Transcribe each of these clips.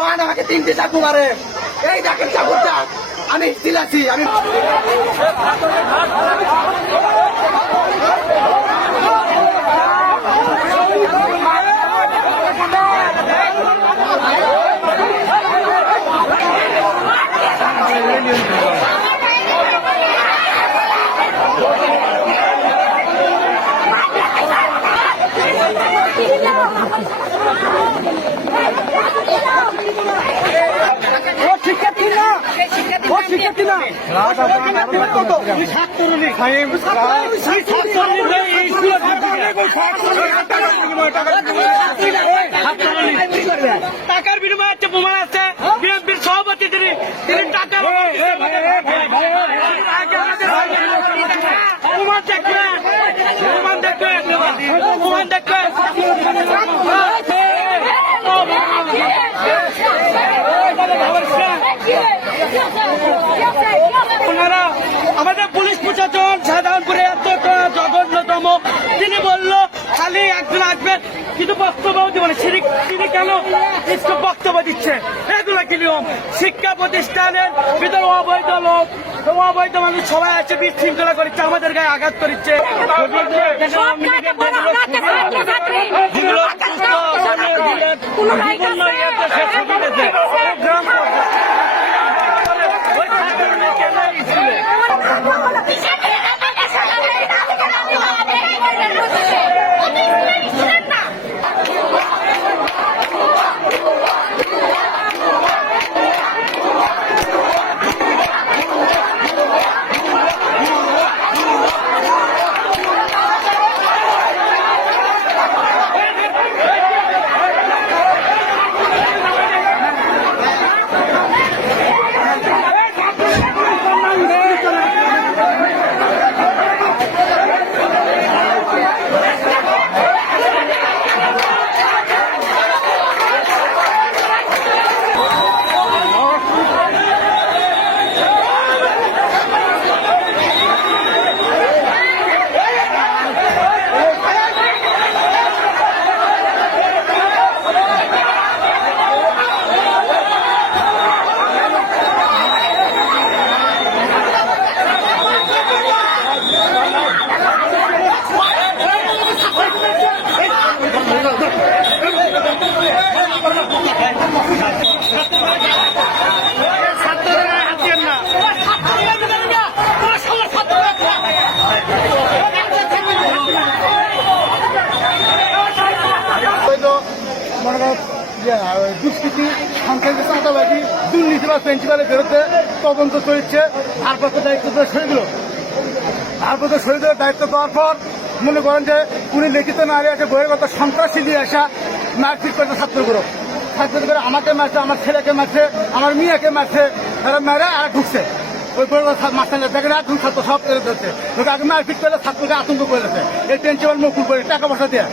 মহান আমাকে 3টি চাকু মারে। এই দেখেন চাকুটা, আমি স্থির আছি। আমি শিক্ষার্থী না, ও শিক্ষার্থী না, টাকার বিনিময়ে একটা প্রমাণ আছে। বিএনপির সভাপতি তিনি টাকা প্রমাণ দেখবেন, প্রমাণ দেখবেন, প্রমাণ দেখবেন। ওনারা আমাদের পুলিশ প্রশাসন সাধারণপুরে এতটা জঘন্যতম। তিনি বলল খালি একজন আসবেন কিন্তু বক্তব্য দিবেন। তিনি কেন বক্তব্য দিচ্ছে? এগুলো কি নিয়ম? শিক্ষা প্রতিষ্ঠানের ভিতরে অবৈধ লোক, অবৈধ মানুষ সবাই আছে, বিশৃঙ্খলা করছে, আমাদের গায়ে আঘাত করছে। দুষ্কৃতি, সন্ত্রাসী, চাঁদাবাজি, দুর্নীতি বা প্রিন্সিপালের বিরুদ্ধে তদন্ত চলছে। ভারপ্রাপ্ত দায়িত্ব সরে দিল। ভারপ্রাপ্ত শহীদের দায়িত্ব দেওয়ার পর মনে করেন যে উনি লিখিত নারী আছে বহির্গত সন্ত্রাসী দিয়ে আসা মারপিট করছে ছাত্রগুলো। ছাত্রগুলো আমাকে মারছে, আমার ছেলেকে মারছে, আমার মেয়েকে মারছে, তারা মেরে আর ঢুকছে। ওই মাস্টার দেখেন আর ছাত্র সব এড়ে ধরছে। আগে মারপিট করলে ছাত্রকে আতঙ্ক করে দিচ্ছে। এই প্রিন্সিপাল মুকুল করে টাকা পয়সা দিয়ে।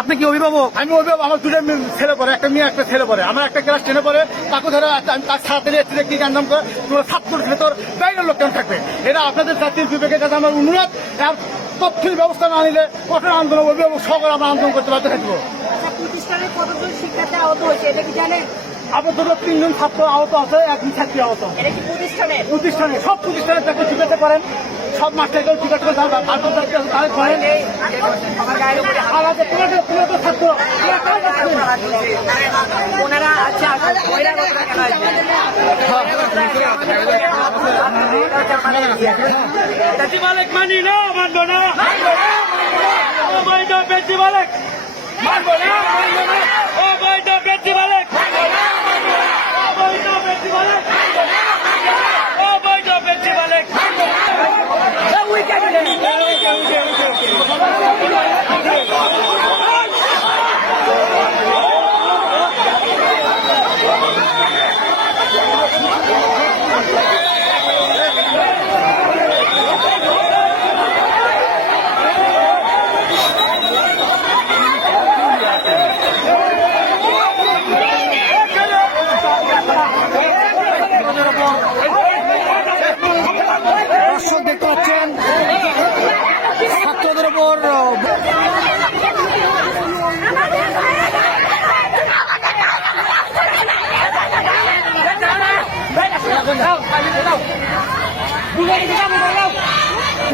আপনি কি অভিভাবক? আমি অভিভাবক। আমার দুটো ছেলে পড়ে, একটা মেয়ে একটা ছেলে পড়ে। আমার একটা ক্লাস 10-এ পড়ে, তাকে ধরে আমি তার সারাতারি এসেছে কি জানতাম করে তোমার ছাত্র ভেতর বাইরের লোক কেন থাকবে? এটা আপনাদের জাতীয় বিবেকের কাছে আমার অনুরোধ। তথ্যের ব্যবস্থা না নিলে কঠোর আন্দোলন, অভিভাবক সকল আমরা আন্দোলন করতে বাধ্য থাকবো। প্রতিষ্ঠানের কতজন শিক্ষার্থী আহত হয়েছে এটা কি জানেন? আপাতত 3 জন ছাত্র আহত আছে, 1 জন ছাত্রী আহত। এটা কি প্রতিষ্ঠানে সব প্রতিষ্ঠানে তাকে জিজ্ঞাসা করেন, সব মাস্টারকে জিজ্ঞাসা করে তাদের করেন। আমাদের পুরো তো ছাত্র ওনারা আচ্ছা মালিক মানি না, মানবো না, অবৈধ বেশি মালিক মানবো না, অবৈধ বেশি মালিক, অবৈধ বেশি মালিক, অবৈধ বেশি মালিক।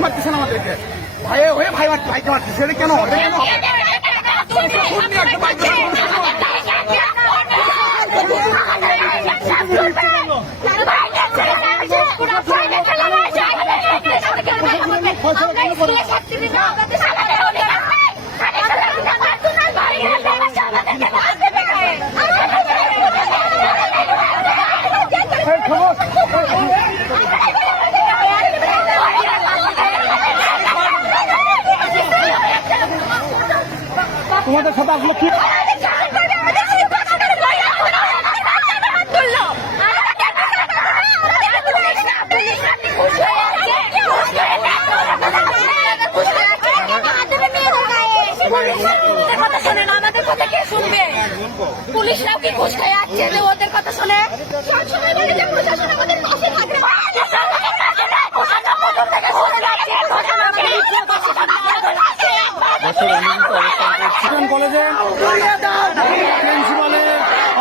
মারতেছেন আমাদেরকে, ভাইয়ে হয়ে ভাই ভাইকে মারতেছে, এটা কেন? এটা কেন? তোমাদের সাথে আসলে কি পুলিশরাও কি ঘুষ খেয়ে যাচ্ছে যে ওদের কথা শুনে? সবসময় বলে যে প্রশাসন আমাদের পাশে থাকবে। কলেজে প্রিন্সিপালের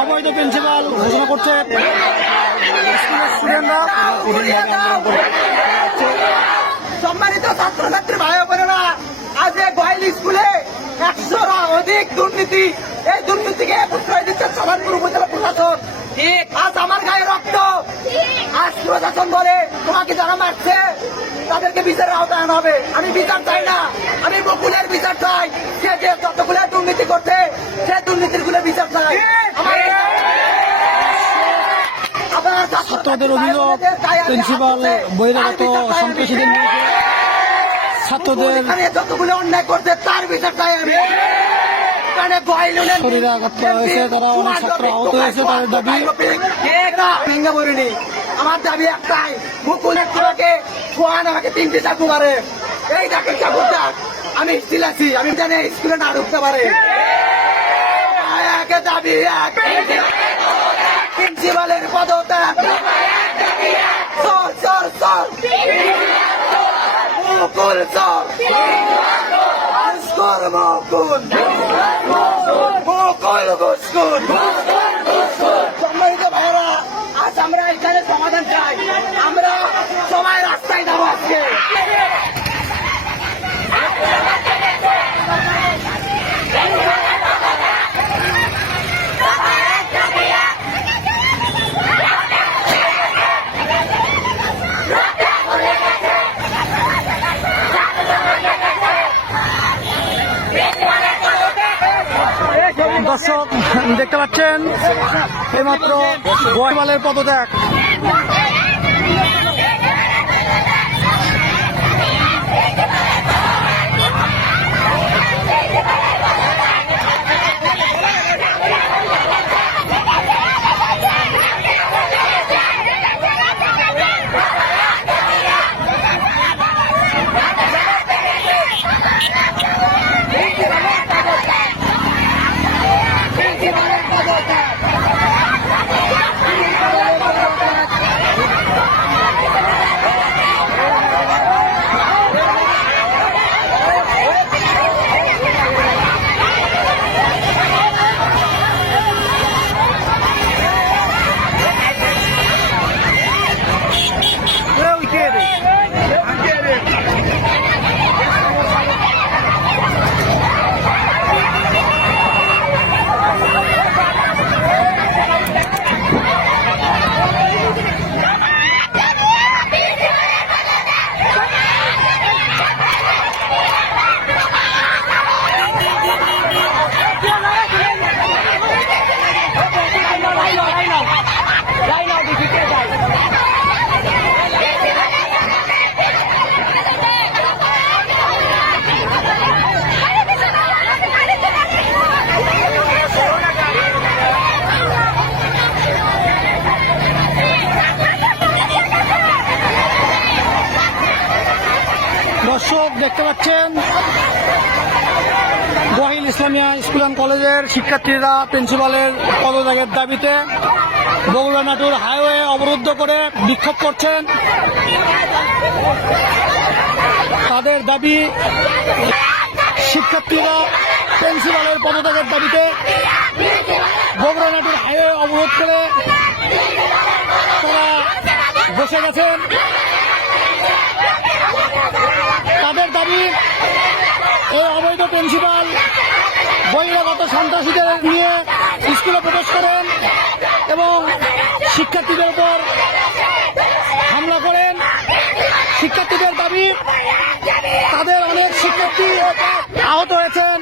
অবৈধ প্রিন্সিপাল ঘোষণা করছে স্টুডেন্টরা। সম্মানিত ছাত্রছাত্রী ভাই বোনেরা, আজ এই গোয়াইল স্কুলে 100র অধিক দুর্নীতি, এই দুর্নীতিকে প্রশ্রয় দিচ্ছে সভানপুর উপজেলা প্রশাসন। আজ আমার গায়ে রক্ত, আজ প্রশাসন বলে তোমাকে যারা মারছে তাদেরকে বিচারের আওতায় আনা হবে। আমি বিচার চাই না, আমি বকুলের বিচার চাই। সে যে যতগুলো দুর্নীতি করছে সে দুর্নীতির গুলো বিচার চাই। ছাত্রদের অভিযোগ প্রিন্সিপাল বহিরাগত সন্ত্রাসীদের নিয়ে ছাত্রদের যতগুলো অন্যায় করছে তার বিচার চাই আমি। শরীরে আঘাত করা হয়েছে, তারা অনেক ছাত্র আহত হয়েছে। তাদের দাবি ভেঙে পড়িনি, আমার দাবি একটাই, মুকুলের তোমাকে সোহান আমাকে 3টি চাকু মারে। এই চাকুর চাকুরটা আমি স্টিল আছি, আমি জানি স্কুলে না ঢুকতে পারে। একে দাবি এক, প্রিন্সিপালের পদত্যাগ। সর সর সর মুকুল সর, ঘুষখোর মুকুল, মুকুল ঘুষখোর। সম্মানিত ভাইয়েরা, আজ আমরা এখানে সমাধান চাই। আমরা সবাই রাস্তায় যাবো আজকে। দর্শক দেখতে পাচ্ছেন এইমাত্র গোয়ালবালের পদত্যাগ। দর্শক দেখতে পাচ্ছেন গোয়াইল ইসলামিয়া স্কুল অ্যান্ড কলেজের শিক্ষার্থীরা প্রিন্সিপালের পদত্যাগের দাবিতে বগুড়া নাটোর হাইওয়ে অবরুদ্ধ করে বিক্ষোভ করছেন। তাদের দাবি শিক্ষার্থীরা প্রিন্সিপালের পদত্যাগের দাবিতে বগুড়া নাটোর হাইওয়ে অবরোধ করে তারা বসে গেছেন। তাদের দাবি এই অবৈধ প্রিন্সিপাল বহিরাগত সন্ত্রাসীদের নিয়ে স্কুলে প্রবেশ করেন এবং শিক্ষার্থীদের উপর হামলা করেন। শিক্ষার্থীদের দাবি তাদের অনেক শিক্ষার্থী আহত হয়েছেন।